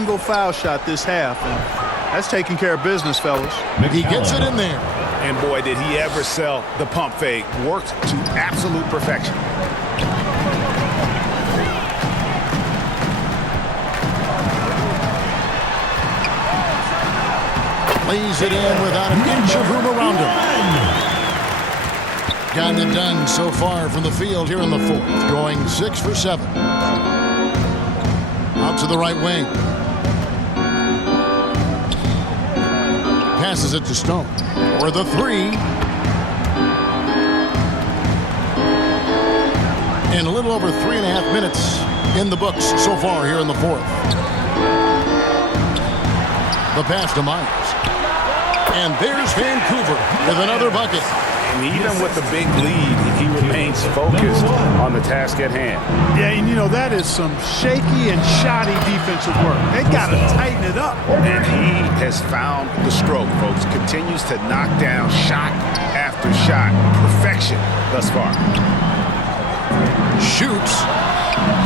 single foul shot this half, and that's taking care of business, fellas. He gets it in there. And boy, did he ever sell the pump fake. Worked to absolute perfection. Lays it in without an inch of room around him. Gotten it done so far from the field here in the fourth. Going 6 for 7. Out to the right wing. Passes it to Stone. For the 3. And a little over 3.5 minutes in the books so far here in the fourth. The pass to Myers. And there's Vancouver with another bucket. And even with the big lead, he remains focused on the task at hand. Yeah, and you know, that is some shaky and shoddy defensive work. They got to tighten it up. And he has found the stroke, folks. Continues to knock down shot after shot. Perfection thus far. Shoots.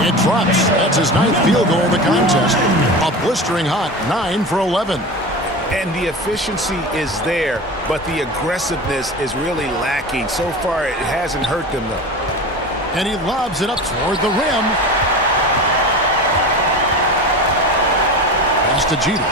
It drops. That's his 9th field goal in the contest. A blistering hot 9 for 11. And the efficiency is there, but the aggressiveness is really lacking. So far, it hasn't hurt them, though. And he lobs it up toward the rim. Pass to Jeter.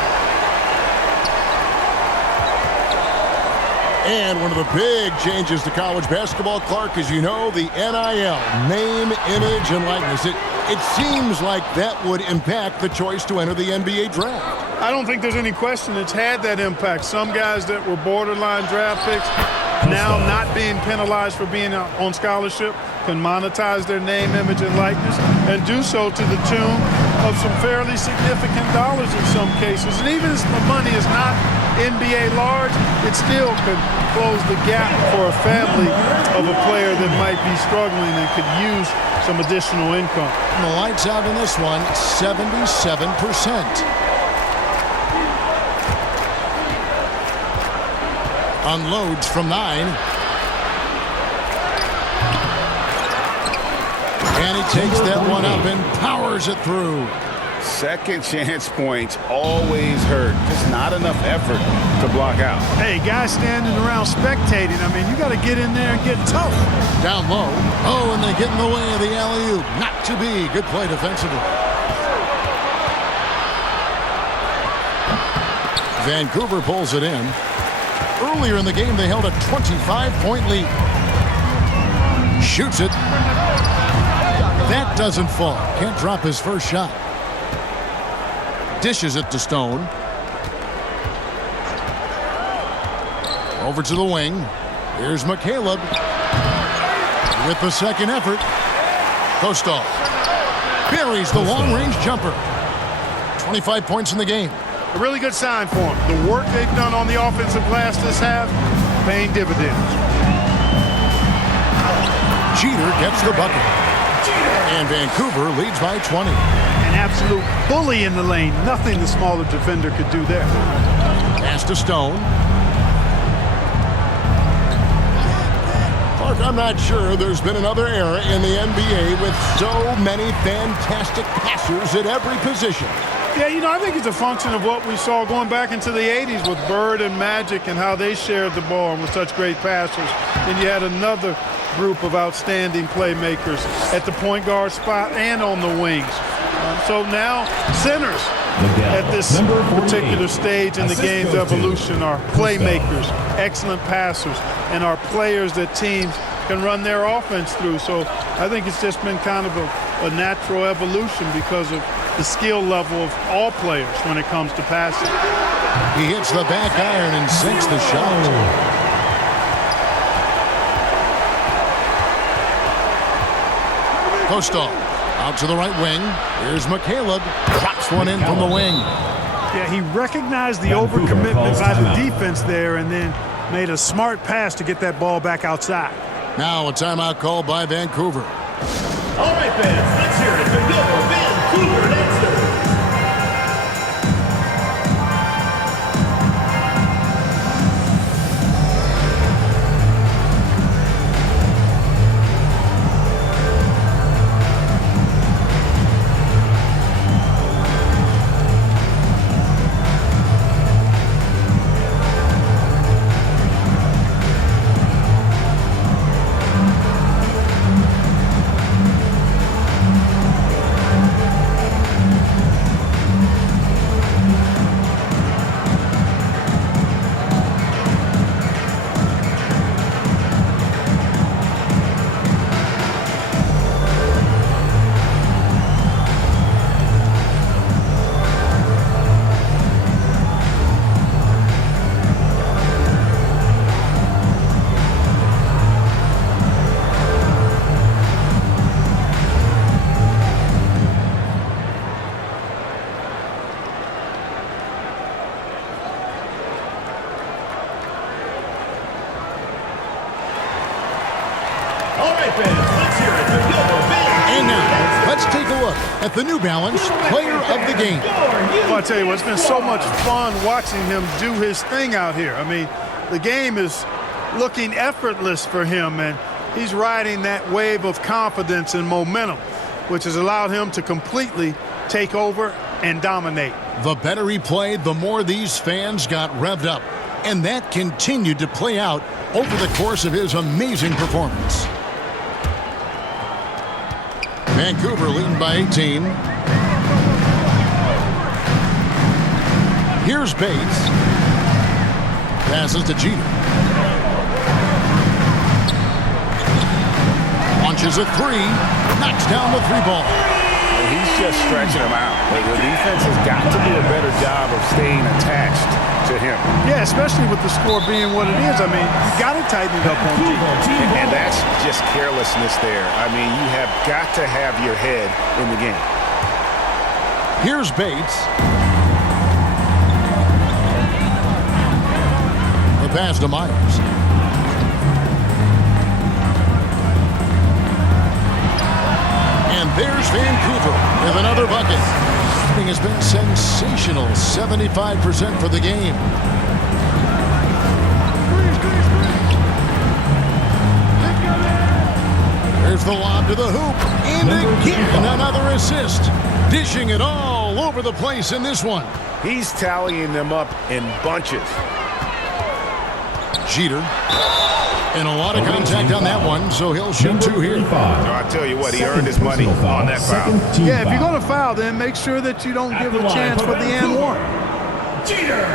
And one of the big changes to college basketball, Clark, as you know, the NIL, name, image, and likeness. It seems like that would impact the choice to enter the NBA draft. I don't think there's any question it's had that impact. Some guys that were borderline draft picks now not being penalized for being on scholarship can monetize their name, image, and likeness and do so to the tune of some fairly significant dollars in some cases. And even if the money is not NBA large, it still could close the gap for a family of a player that might be struggling and could use some additional income. And the lights out in this one, 77%. Unloads from 9. And he takes that one up and powers it through. Second chance points always hurt. Just not enough effort to block out. Hey, guys standing around spectating, I mean, you got to get in there and get tough. Down low. Oh, and they get in the way of the alley-oop. Not to be. Good play defensively. Vancouver pulls it in. Earlier in the game, they held a 25-point lead. Shoots it. That doesn't fall. Can't drop his first shot. Dishes it to Stone. Over to the wing. Here's McCaleb with the second effort. Kostov buries the long-range jumper. 25 points in the game. A really good sign for them. The work they've done on the offensive glass this half, paying dividends. Jeter gets the bucket. And Vancouver leads by 20. An absolute bully in the lane. Nothing the smaller defender could do there. Pass to Stone. Clark, I'm not sure there's been another era in the NBA with so many fantastic passers at every position. Yeah, you know, I think it's a function of what we saw going back into the 80s with Bird and Magic and how they shared the ball and were such great passers. And you had another group of outstanding playmakers at the point guard spot and on the wings. So now centers at this particular stage in the game's evolution are playmakers, excellent passers, and are players that teams can run their offense through. So I think it's just been kind of a natural evolution because of the skill level of all players when it comes to passing. He hits the back iron and sinks the shot. Kostov out to the right wing. Here's McCaleb. Drops one in from the wing. Yeah, he recognized the overcommitment by the defense there and then made a smart pass to get that ball back outside. Now a timeout called by Vancouver. All right, fans, let's hear it for your Vancouver Nexters. right, fans, let's hear it for Gilmore, Ben. And now, let's take a look at the New Balance Player of the Game. Well, I tell you what, it's been so much fun watching him do his thing out here. I mean, the game is looking effortless for him, and he's riding that wave of confidence and momentum, which has allowed him to completely take over and dominate. The better he played, the more these fans got revved up. And that continued to play out over the course of his amazing performance. Vancouver leading by 18. Here's Bates. Passes to Jeter. Launches a three. Knocks down the three ball. He's just stretching him out. The defense has got to do a better job of staying attached to him. Yeah, especially with the score being what it is. I mean, you got to tighten it up on defense. And that's just carelessness there. I mean, you have got to have your head in the game. Here's Bates. The pass to Myers. And there's Vancouver with another bucket. Shooting has been sensational, 75% for the game. There's the lob to the hoop. And again, another assist. Dishing it all over the place in this one. He's tallying them up in bunches. Jeter. And a lot of contact on that one, so he'll shoot two here. I tell you what, he earned his money on that foul. Yeah, if you're going to foul, then make sure that you don't give a chance for the and one. Jeter.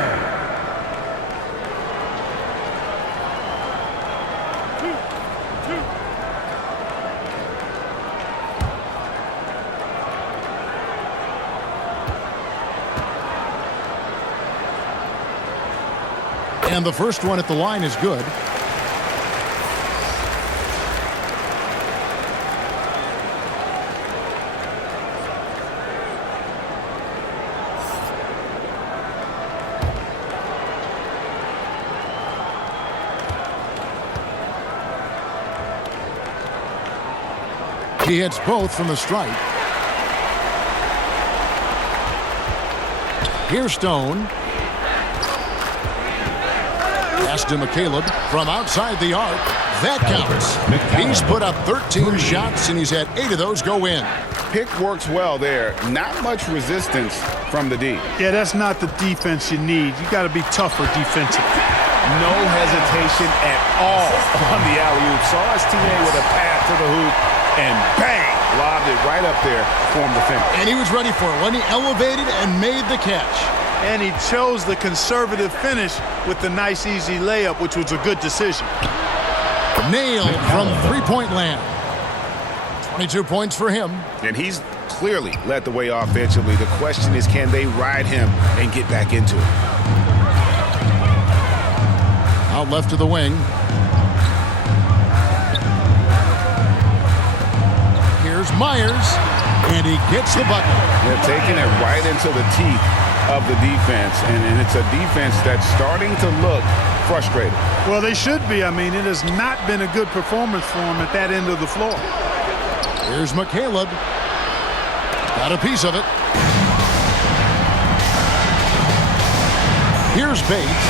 And the first one at the line is good. He hits both from the stripe. Here's Stone. Pass to McCaleb from outside the arc. That counts. He's put up 13 shots, and he's had 8 of those go in. Pick works well there. Not much resistance from the D. Yeah, that's not the defense you need. You got to be tougher defensively. No hesitation at all on the alley-oop. Saw his teammate with a pass to the hoop, and bang, lobbed it right up there for him to finish. And he was ready for it when he elevated and made the catch. And he chose the conservative finish with the nice, easy layup, which was a good decision. Nailed from three-point land. 22 points for him. And he's clearly led the way offensively. The question is, can they ride him and get back into it? Out left to the wing. Here's Myers, and he gets the bucket. They're taking it right into the teeth of the defense, and it's a defense that's starting to look frustrated. Well, they should be. I mean, it has not been a good performance for them at that end of the floor. Here's McCaleb. Got a piece of it. Here's Bates.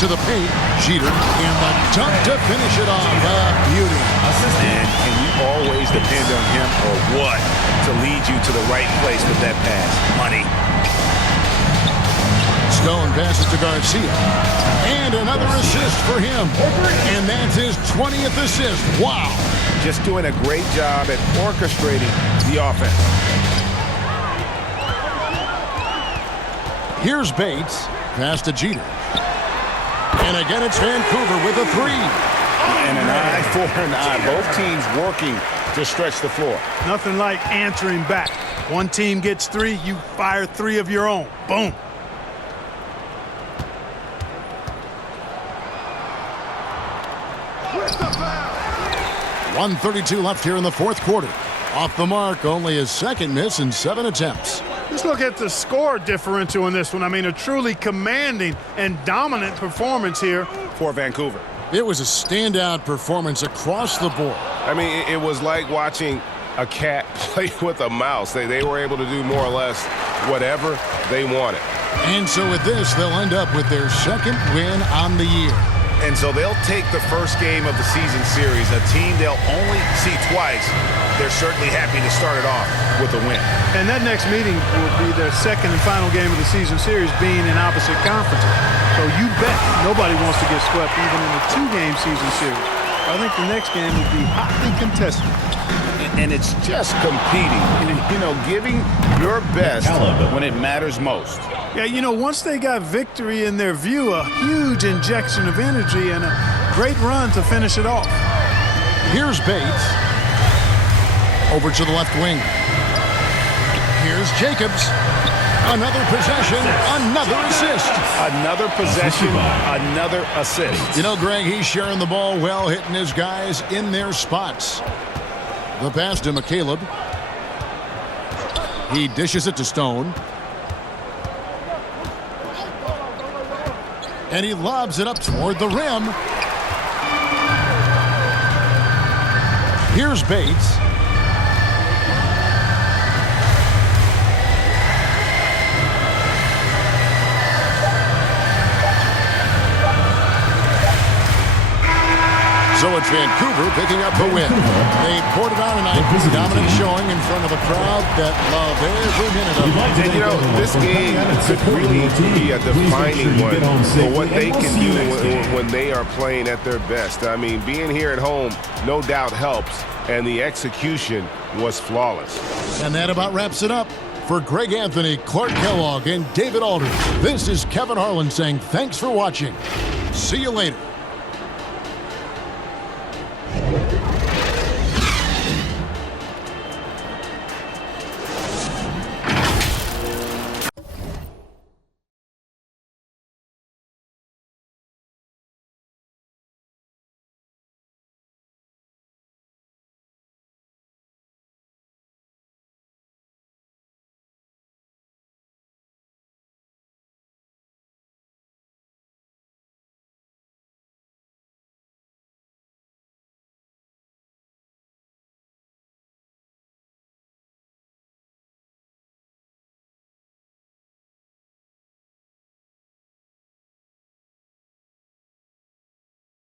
To the paint. Jeter. And the dunk to finish it off. Beauty. And can you always depend on him or what to lead you to the right place with that pass? Money. Stone passes to Garcia. And another assist for him. And that's his 20th assist. Wow. Just doing a great job at orchestrating the offense. Here's Bates. Pass to Jeter. And again, it's Vancouver with a three. And an eye for an eye. Both teams working to stretch the floor. Nothing like answering back. One team gets 3, you fire 3 of your own. Boom. .132 left here in the fourth quarter. Off the mark, only his second miss in 7 attempts. Let's look at the score differential in this one. I mean, a truly commanding and dominant performance here for Vancouver. It was a standout performance across the board. I mean, it was like watching a cat play with a mouse. They were able to do more or less whatever they wanted. And so with this, they'll end up with their second win on the year. And so they'll take the first game of the season series, a team they'll only see twice. They're certainly happy to start it off with a win. And that next meeting will be their second and final game of the season series, being in opposite conferences. So you bet nobody wants to get swept even in a two-game season series. I think the next game will be hotly contested. And it's just competing, you know, giving your best when it matters most. Yeah, you know, once they got victory in their view, a huge injection of energy and a great run to finish it off. Here's Bates. Over to the left wing. Here's Jacobs. Another possession, another assist. Another possession, another assist. You know, Greg, he's sharing the ball well, hitting his guys in their spots. The pass to McCaleb. He dishes it to Stone. And he lobs it up toward the rim. Here's Bates. So it's Vancouver picking up the win. They poured it on tonight. Dominant showing in front of a crowd that loved every minute of it. And, you know, this game could really be a defining one for what they can do when they are playing at their best. I mean, being here at home no doubt helps, and the execution was flawless. And that about wraps it up. For Greg Anthony, Clark Kellogg, and David Aldridge, this is Kevin Harlan saying thanks for watching. See you later.